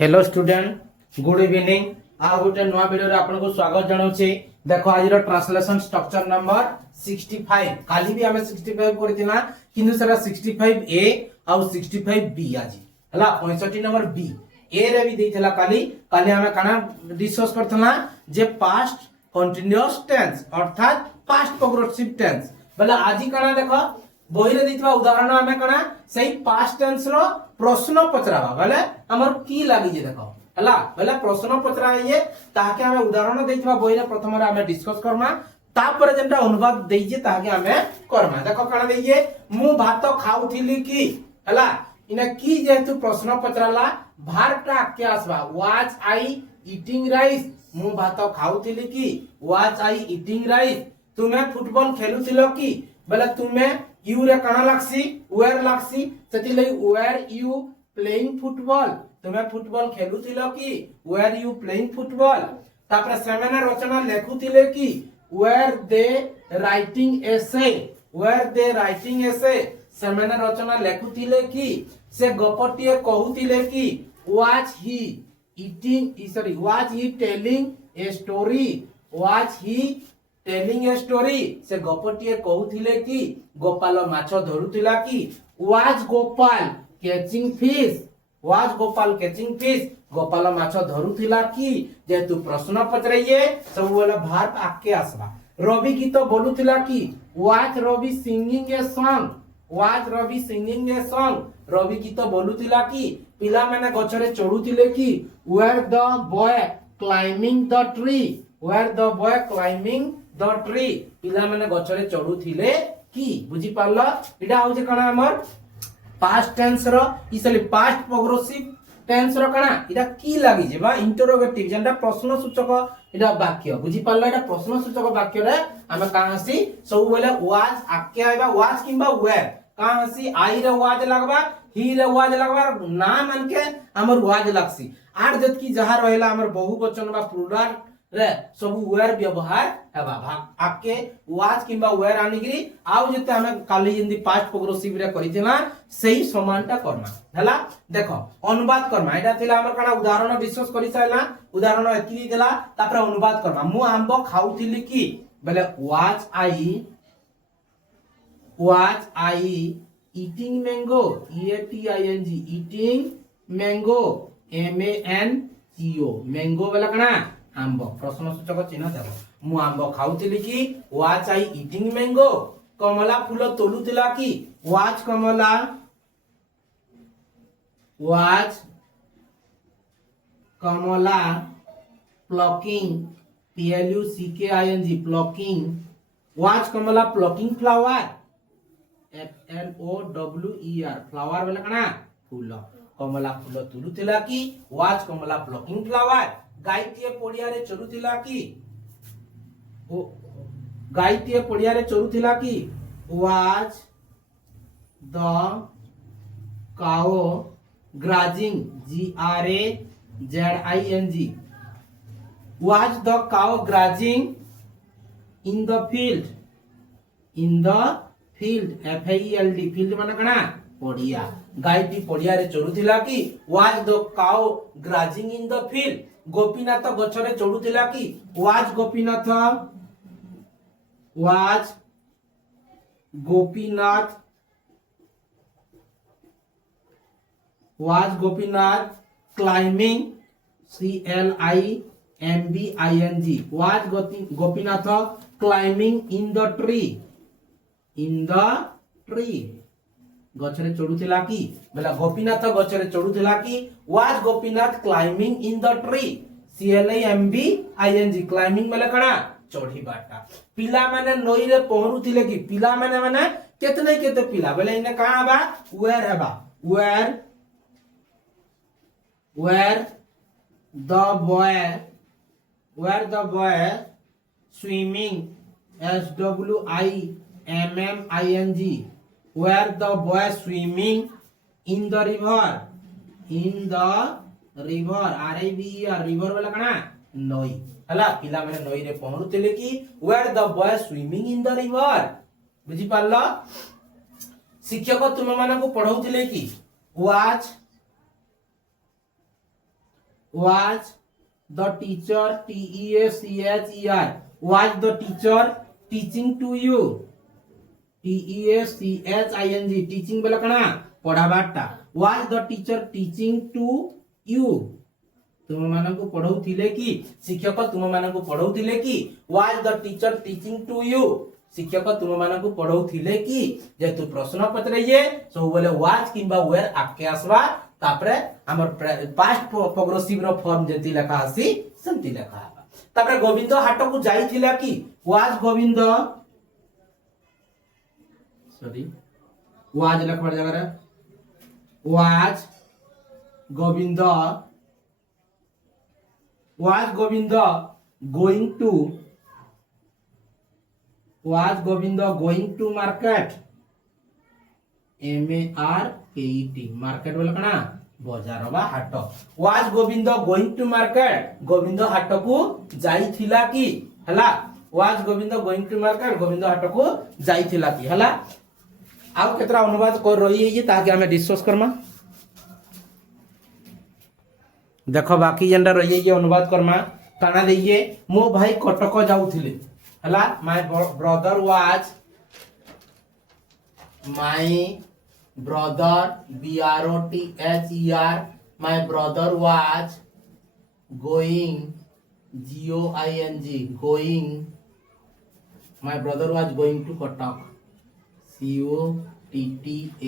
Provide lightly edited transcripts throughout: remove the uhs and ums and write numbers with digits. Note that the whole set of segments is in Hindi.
हेलो स्टूडेंट गुड इवनिंग आ गोटे नुआ वीडियो रे आपन स्वागत जनाउछि। देखो आज ट्रांसलेशन स्ट्रक्चर नंबर 65 काली भी हमें 65 करथिना किंतु सेरा 65 ए और 65 बी आज हला 65 नंबर बी ए रे भी देथिला काली काली हमें काना डिस्कस करथला जे पास्ट कंटीन्यूअस टेंस अर्थात पास्ट प्रोग्रेसिव टेंस बला आज काना देखो बही रे दिथवा उदाहरण हमें कना सही पास्ट टेंस रो प्रश्न पचरावा बेले हमर की लागि जे देखो हला बेले प्रश्न पचराए जे ताके हमें उदाहरण देथवा बही रे प्रथम रे हमें डिस्कस करमा तापर जेंटा अनुवाद देई जे ताके हमें करमा देखो कना देई जे मु भात खाउथिली की हला इना की जेतु प्रश्न पचराला भारटा के आसबा वाज आई ईटिंग राइस मु भात खाउथिली की वाज आई ईटिंग राइस तुमे फुटबॉल खेलुथिलो की बेले तुमे यू रे काना लागसी वेयर लागसी सेति लई वेयर यू प्लेइंग फुटबॉल तुमे फुटबॉल खेलुथिलो की वेयर यू प्लेइंग फुटबॉल तापर सेमेना रचना लेखुथिले की were they writing essay were they writing essay सेमेना रचना लेखुथिले की से गपटिए कहूथिले की was he eating sorry was he telling a story was he telling a story से गपटिए कहूथिले कि गोपाल माछ धरुथिला कि was Gopal catching fish was Gopal catching fish Gopal माछ धरुथिला कि जेतु प्रश्न पचराइए सब वाला भार्ब आके आसबा रवि गीत बोलुथिला कि was Ravi singing a song was Ravi singing a song Ravi गीत बोलुथिला कि पिला माने गछरे चढुथिले कि were the boy climbing the tree were the boy climbing the tree पिला माने गछरे चढुथिले की बुझी पारला इडा होजे कणा हमर पास्ट टेंस रो इसले पास्ट प्रोग्रेसिव टेंस रो कणा इडा की लागि जेबा इंटरोगेटिव जेंडा प्रश्न सूचक इडा वाक्य बुझी पारला इडा प्रश्न सूचक वाक्य रे हमें कांसी सब बेले वाज आके आइबा वाज किंबा वेयर कांसी आई रे वाज लागबा ही रे वाज लागबा ना मन के हमर वाज लागसी आर जत की जहा रहला हमर बहुवचन बा प्लुरल रे सब वेयर व्यवहार हेबा आके वाज किंबा वेयर आनिगिरी आउ जते हमें काली जिंदी पास्ट प्रोग्रेसिव रे करिथिला सही समानता करना हला देखो अनुवाद करना एटा थिला हमर काना उदाहरण डिस्कस करि साइला उदाहरण एति देला तापर अनुवाद करना मु आंबो खाउथिली की बेले was I eating mango EATING eating mango MANGO mango बेला कना आंबो प्रश्न सूचक चिन्ह देबो मु आंबो खाउथिली की was I eating mango Kamala फूल तोलुथिला की was Kamala plucking PLUCKING plucking was Kamala plucking flower FLOWER flower बेला कना फूल कमला फूल तुलुथिला की वाज कमला प्लकिंग फ्लावर गायटिए पड़िया रे चरुथिला की गायटिए पड़िया रे चरुथिला की was the cow grazing GRAZING was the cow grazing in the field FIELD field माने कना पड़िया गायटी पड़िया रे चरुथिला की was the cow grazing in the field Gopinath गछरे चढुथिला की was Gopinath climbing CLIMBING was Gopinath climbing in the tree गछरे चढुथिला की बेला गोपीनाथ गछरे चढुथिला की was Gopinath climbing in the tree CLIMBING climbing बेला कणा चढिबाटा पिला माने नई रे पहरुथिले की पिला माने केते पिला बेला इने का बा वेयर हेबा were the boy swimming SWIMMING where the boy swimming in the river river वाला कना नई हला पिला माने नई रे पहरुथिले की where the boy swimming in the river बुझी पारला शिक्षक तुम मानक पढ़ाउथिले की was was the teacher teacher was the teacher teaching to you teaching teaching बोला कना पढ़ाबाटा was the teacher teaching to you तुम माननको पढ़ौथिले कि शिक्षक तुम माननको पढ़ौथिले कि was the teacher teaching to you शिक्षक तुम माननको पढ़ौथिले कि जेतु प्रश्न पत्रे सब बोले was किंबा were आके आसवा तापरे हमर पास्ट प्रोग्रेसिव रो फॉर्म जेति लेखा आसी सेंति लेखा आबा तापरे गोविंद हाट को जाईथिला कि was गोविंद सॉरी was लेखा जगह रे was Govind going to market MARKET market बोले कना बाजार बा हाट was Govind going to market Govind हाट को जाईथिला कि हला was Govind going to market Govind हाट को जाईथिला कि हला आउ केतरा अनुवाद कर रही है ताकि हमें डिस्कस करमा देखो बाकी जेंडा रही है अनुवाद करमा काना देइए मो भाई कटक जाउथिले हला my brother was my brother BROTHER my brother was going going my brother was going to Katak COTTACK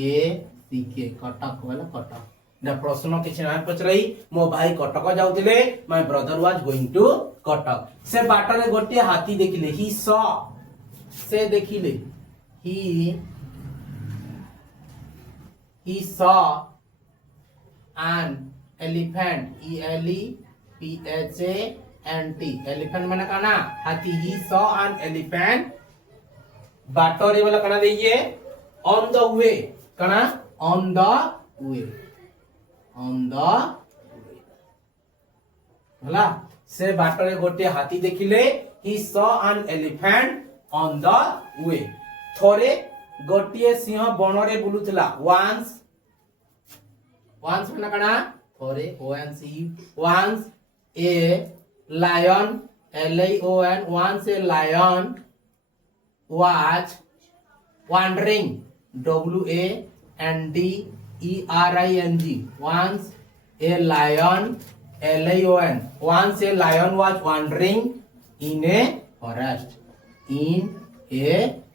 Katak वाला कटक ना प्रश्न किछ ना पचरई मो भाई Cuttack जाउतिले my brother was going to Cuttack से बाटरे गोटे हाथी देखिले he saw से देखिले he saw an elephant ELEPHANT elephant माने काना हाथी he saw an elephant बाटरे वाला काना देइए on the way काना on the way होला से बाटरे गोटे हाथी देखिले he saw an elephant on the way थोरे गोटिए सिंह बनरे बुलुतला once माने काना थोरे once a lion LION once a lion was wandering WANDERING once a lion LION once a lion was wandering in a forest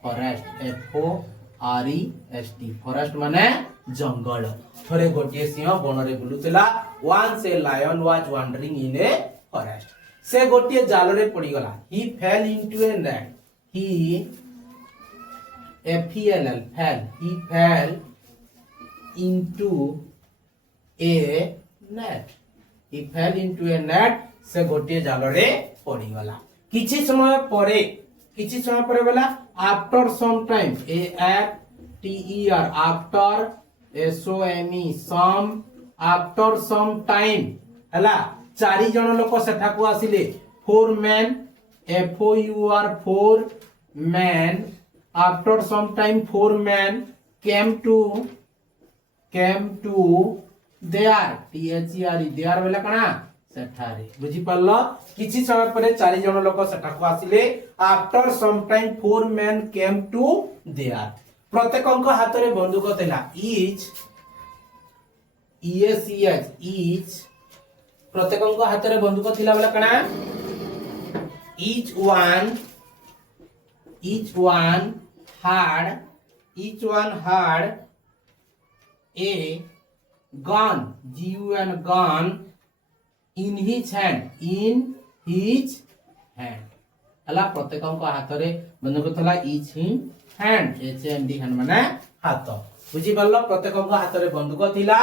FOREST forest माने जंगल थोरे गोटिए Singh बनरे बुलुतला once a lion was wandering in a forest से गोटिए जाल रे पड़ी गला he fell into a net he fell into a net से गोटिए जाल रे पड़ी गला किछि समय परे बोला after some time AFTER after SOME some after some time हला चारि जन लोक सेठा को आसिले 4 men FOUR men after some time 4 men came to there there बोला कना सेठारे बुझी पल्लो किछि समय परे चारि जन लोक सेठा को आसिले after some time 4 men came to there प्रत्येकଙ୍କ हातरे बंदूक थिला each प्रत्येकଙ୍କ हातरे बंदूक थिला बोला कना each one had a gun gun in his hand हला प्रत्येकଙ୍କ हातरे बंदूक थला each hand HAND hand माने हाथ बुझी परलो प्रत्येकଙ୍କ हातरे बंदूक थिला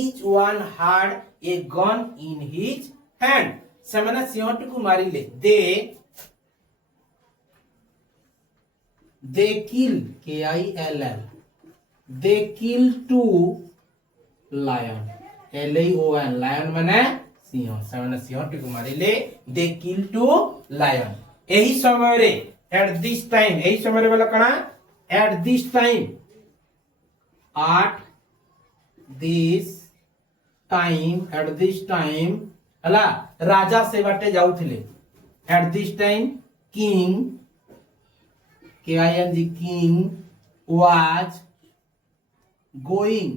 each one had a gun in his hand से माने सिंहट को मारिले they kill KILL they kill 2 lion LION lion माने सिंह से माने सिंहट को मारिले they kill 2 lion एही समय रे at this time एही समय रे बोला कना at this time हला राजा से बाटे जाउथिले at this time king KING king was going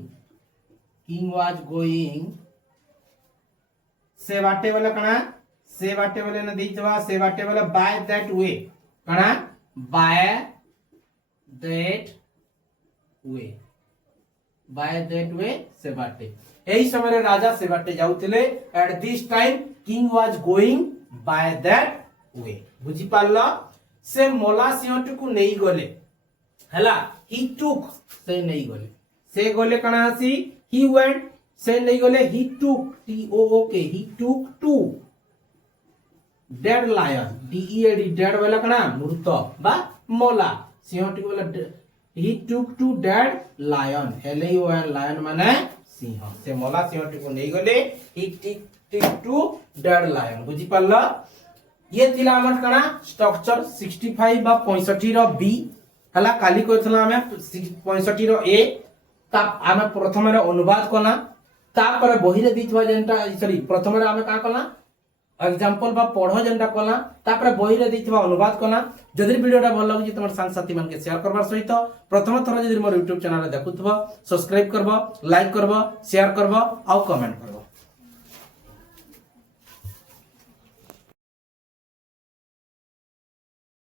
से बाटे वाला कणा से बाटे वाले न देइतवा से बाटे वाला बाय दैट वे कणा बाय दैट वे से बाटे एही समय राजा से बाटे जाउथिले at this time king was going by that way बुझी पारला से मोला सिंहटू को नहीं गले हला ही टुक से नहीं गले से गले कणा आसी ही वेंट से नहीं गले ही टुक TOOK ही took to dead lion DEAD dead वाला कणा मृत बा मोला सिंहटू वाला ही took to dead lion LAYON lion माने सिंह से मोला सिंहटू को नहीं गले ही टिक टू डेड लायन बुझी पारला ये थिला हमर कणा स्ट्रक्चर 65 बा 65 रो बी हला काली कहथला हमें 65 रो ए ता हमें प्रथम रे अनुवाद कना ता पर बही रे दितवा जेंटा सॉरी प्रथम रे हमें का कना एग्जांपल बा पढो जेंटा कला ता पर बही रे दितवा अनुवाद कना जदि वीडियोटा भल लागु तमर संग साथी मन के शेयर करबार सहित प्रथम थर जदि मोर YouTube चैनल देखुथबो सब्सक्राइब करबो लाइक करबो शेयर करबो आ कमेंट करबो।